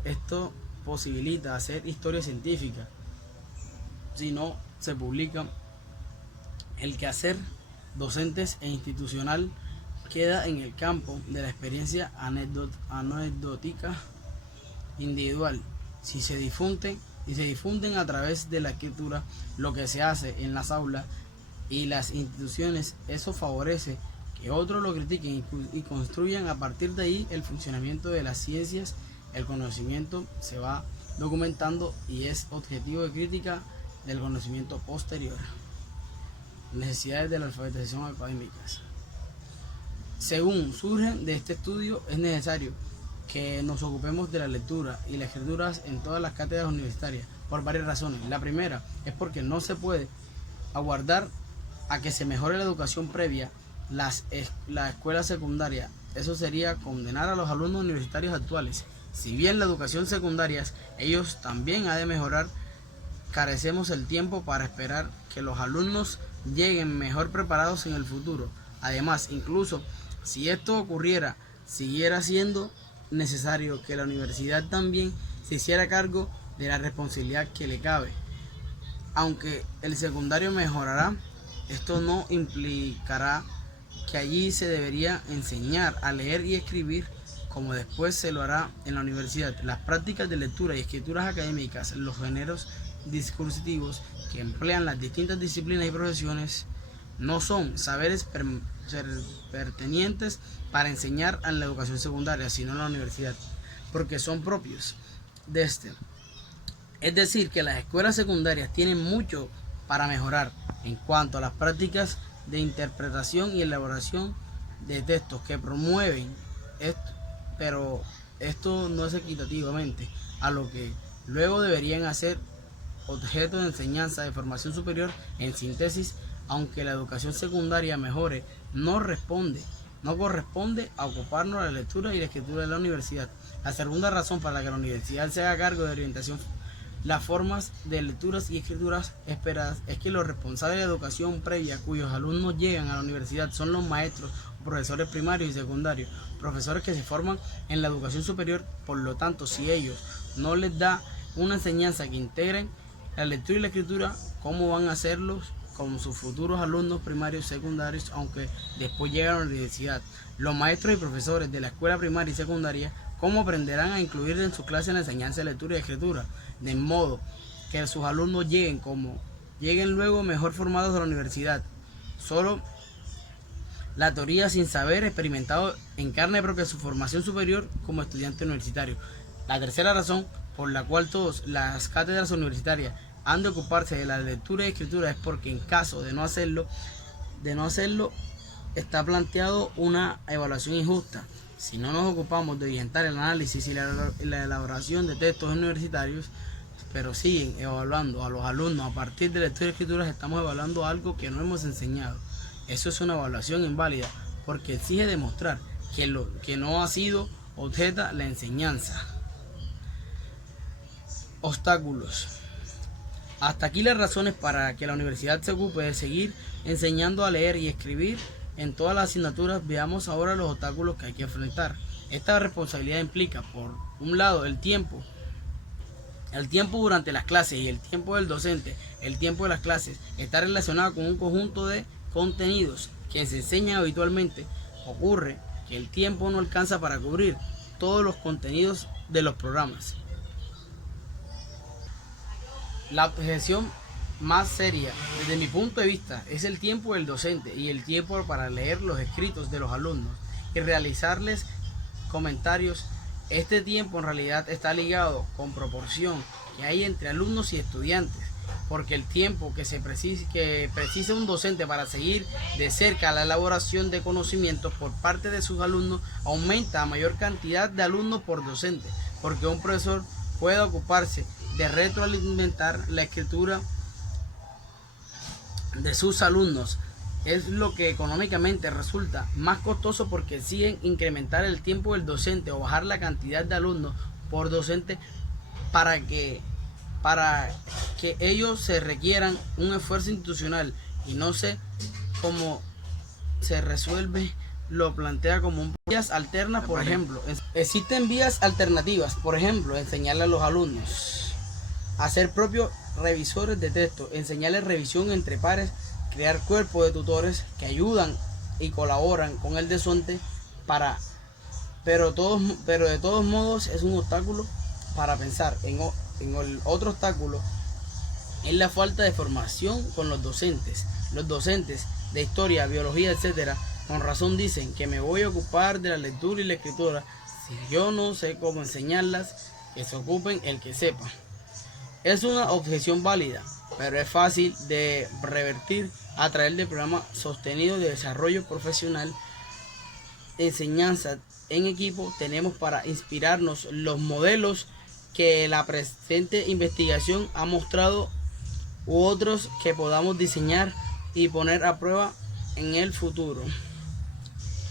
Esto posibilita hacer historia científica. Si no se publica, el quehacer docentes e institucional queda en el campo de la experiencia anecdótica individual. Si se difunden a través de la escritura lo que se hace en las aulas y las instituciones, eso favorece que otros lo critiquen y construyan a partir de ahí el funcionamiento de las ciencias. El conocimiento se va documentando y es objetivo de crítica del conocimiento posterior. Necesidades de la alfabetización académicas. Según surgen de este estudio, es necesario que nos ocupemos de la lectura y la escritura en todas las cátedras universitarias, por varias razones. La primera es porque no se puede aguardar a que se mejore la educación previa, la escuela secundaria. Eso sería condenar a los alumnos universitarios actuales. Si bien la educación secundaria ellos también ha de mejorar, carecemos el tiempo para esperar que los alumnos lleguen mejor preparados en el futuro. Además, incluso si esto ocurriera, siguiera siendo necesario que la universidad también se hiciera cargo de la responsabilidad que le cabe. Aunque el secundario mejorará, esto no implicará que allí se debería enseñar a leer y escribir como después se lo hará en la universidad. Las prácticas de lectura y escrituras académicas, los géneros discursivos que emplean las distintas disciplinas y profesiones, no son saberes pertinentes para enseñar en la educación secundaria, sino en la universidad, porque son propios de este. Es decir, que las escuelas secundarias tienen mucho para mejorar en cuanto a las prácticas de interpretación y elaboración de textos que promueven esto, pero esto no es equitativamente a lo que luego deberían hacer objeto de enseñanza de formación superior. En síntesis, aunque la educación secundaria mejore, no corresponde a ocuparnos de la lectura y la escritura de la universidad. La segunda razón para que la universidad se haga cargo de orientación las formas de lecturas y escrituras esperadas es que los responsables de educación previa cuyos alumnos llegan a la universidad son los maestros o profesores primarios y secundarios, profesores que se forman en la educación superior. Por lo tanto, si ellos no les da una enseñanza que integren la lectura y la escritura, ¿cómo van a hacerlos con sus futuros alumnos primarios y secundarios, aunque después lleguen a la universidad? Los maestros y profesores de la escuela primaria y secundaria, ¿cómo aprenderán a incluir en su clase la enseñanza de lectura y escritura? De modo que sus alumnos lleguen luego mejor formados a la universidad. Solo la teoría sin saber experimentado en carne propia su formación superior como estudiante universitario. La tercera razón por la cual todas las cátedras universitarias han de ocuparse de la lectura y escritura es porque en caso de no hacerlo, está planteado una evaluación injusta. Si no nos ocupamos de orientar el análisis y la elaboración de textos universitarios, pero siguen evaluando a los alumnos a partir de lectura y escritura, estamos evaluando algo que no hemos enseñado. Eso es una evaluación inválida porque exige demostrar que no ha sido objeto la enseñanza. Obstáculos. Hasta aquí las razones para que la universidad se ocupe de seguir enseñando a leer y escribir en todas las asignaturas. Veamos ahora los obstáculos que hay que enfrentar. Esta responsabilidad implica, por un lado, el tiempo durante las clases y el tiempo del docente. El tiempo de las clases está relacionado con un conjunto de contenidos que se enseñan habitualmente. Ocurre que el tiempo no alcanza para cubrir todos los contenidos de los programas. La objeción más seria, desde mi punto de vista, es el tiempo del docente y el tiempo para leer los escritos de los alumnos y realizarles comentarios. Este tiempo en realidad está ligado con proporción que hay entre alumnos y estudiantes, porque el tiempo que precisa un docente para seguir de cerca la elaboración de conocimientos por parte de sus alumnos aumenta a mayor cantidad de alumnos por docente, porque un profesor puede ocuparse de retroalimentar la escritura de sus alumnos. Es lo que económicamente resulta más costoso, porque siguen incrementar el tiempo del docente o bajar la cantidad de alumnos por docente para que ellos se requieran un esfuerzo institucional, y no sé cómo se resuelve. Lo plantea como vías alternas, por ejemplo. Existen vías alternativas, por ejemplo, enseñarle a los alumnos a ser propios revisores de texto, enseñarles revisión entre pares, crear cuerpos de tutores que ayudan y colaboran con el docente pero de todos modos es un obstáculo para pensar en el otro obstáculo. Es la falta de formación con los docentes. Los docentes de historia, biología, etcétera, con razón dicen que me voy a ocupar de la lectura y la escritura. Si yo no sé cómo enseñarlas, que se ocupen el que sepa. Es una objeción válida, pero es fácil de revertir a través del programa sostenido de desarrollo profesional. Enseñanza en equipo tenemos para inspirarnos los modelos que la presente investigación ha mostrado, u otros que podamos diseñar y poner a prueba en el futuro.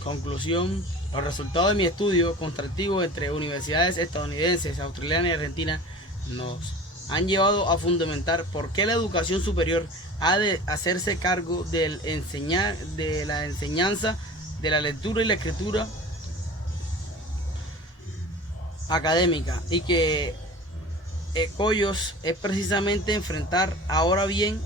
Conclusión: los resultados de mi estudio contrastivo entre universidades estadounidenses, australianas y argentinas nos han llevado a fundamentar por qué la educación superior ha de hacerse cargo de la enseñanza de la lectura y la escritura académica, y que Collos es precisamente enfrentar. Ahora bien,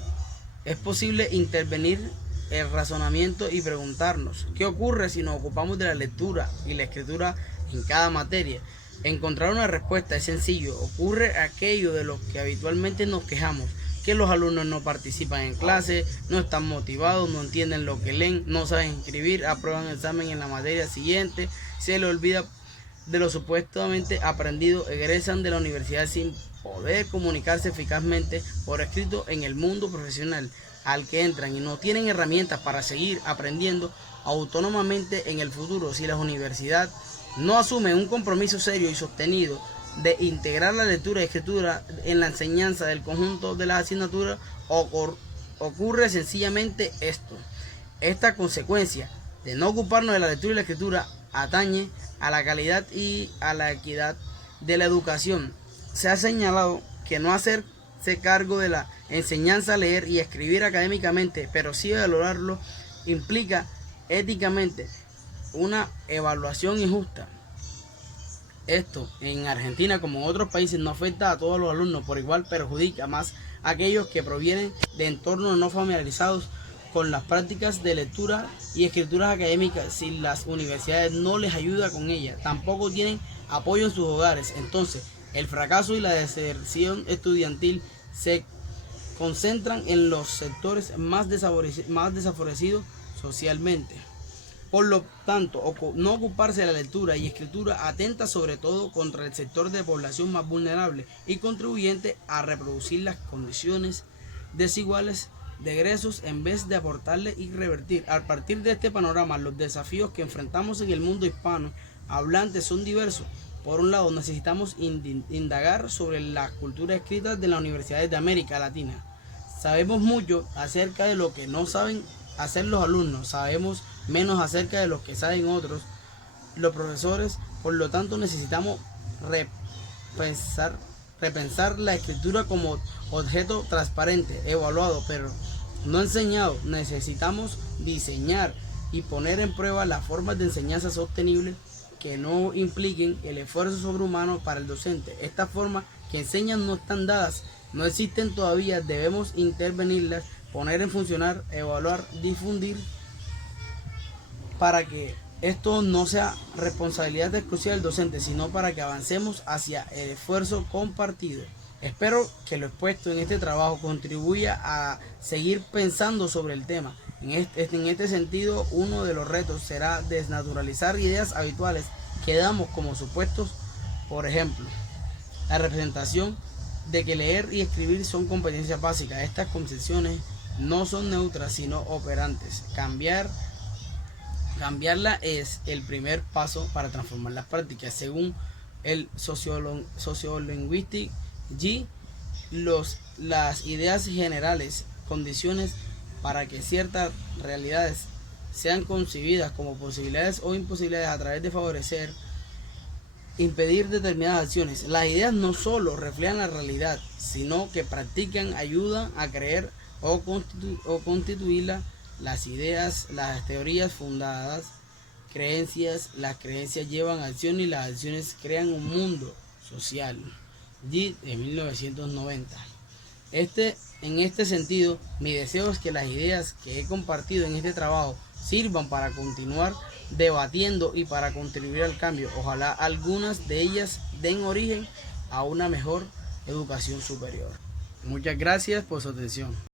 es posible intervenir el razonamiento y preguntarnos ¿qué ocurre si nos ocupamos de la lectura y la escritura en cada materia? Encontrar una respuesta es sencillo. Ocurre aquello de lo que habitualmente nos quejamos, que los alumnos no participan en clase, no están motivados, no entienden lo que leen, no saben escribir, aprueban el examen en la materia siguiente, se les olvida de lo supuestamente aprendido, egresan de la universidad sin poder comunicarse eficazmente por escrito en el mundo profesional al que entran, y no tienen herramientas para seguir aprendiendo autónomamente en el futuro. Si la universidad no asume un compromiso serio y sostenido de integrar la lectura y escritura en la enseñanza del conjunto de las asignaturas, ocurre sencillamente esto. Esta consecuencia de no ocuparnos de la lectura y la escritura atañe a la calidad y a la equidad de la educación. Se ha señalado que no hacerse cargo de la enseñanza a leer y escribir académicamente, pero sí valorarlo, implica éticamente una evaluación injusta. Esto en Argentina como en otros países no afecta a todos los alumnos por igual, perjudica más a aquellos que provienen de entornos no familiarizados con las prácticas de lectura y escrituras académicas. Si las universidades no les ayudan con ellas, tampoco tienen apoyo en sus hogares. Entonces el fracaso y la deserción estudiantil se concentran en los sectores más desfavorecidos socialmente. Por lo tanto, no ocuparse de la lectura y escritura atenta sobre todo contra el sector de población más vulnerable y contribuyente a reproducir las condiciones desiguales de egresos en vez de aportarle y revertir. A partir de este panorama, los desafíos que enfrentamos en el mundo hispano hablante son diversos. Por un lado, necesitamos indagar sobre las culturas escritas de las universidades de América Latina. Sabemos mucho acerca de lo que no saben hacer los alumnos, sabemos menos acerca de lo que saben otros, los profesores. Por lo tanto, necesitamos repensar la escritura como objeto transparente, evaluado, pero no enseñado. Necesitamos diseñar y poner en prueba las formas de enseñanza sostenible que no impliquen el esfuerzo sobrehumano para el docente. Estas formas que enseñan no están dadas, no existen todavía, debemos intervenirlas, poner en funcionar, evaluar, difundir, para que esto no sea responsabilidad exclusiva del docente, sino para que avancemos hacia el esfuerzo compartido. Espero que lo expuesto en este trabajo contribuya a seguir pensando sobre el tema. En este sentido, uno de los retos será desnaturalizar ideas habituales que damos como supuestos, por ejemplo, la representación de que leer y escribir son competencias básicas. Estas concepciones no son neutras, sino operantes. Cambiarla es el primer paso para transformar las prácticas. Según el sociolingüista G, las ideas generales, condiciones para que ciertas realidades sean concebidas como posibilidades o imposibilidades a través de favorecer, impedir determinadas acciones. Las ideas no solo reflejan la realidad, sino que practican, ayudan a creer o constituirla. Las ideas, las teorías fundadas, las creencias llevan a acción y las acciones crean un mundo social. G de 1990. En este sentido, mi deseo es que las ideas que he compartido en este trabajo sirvan para continuar debatiendo y para contribuir al cambio. Ojalá algunas de ellas den origen a una mejor educación superior. Muchas gracias por su atención.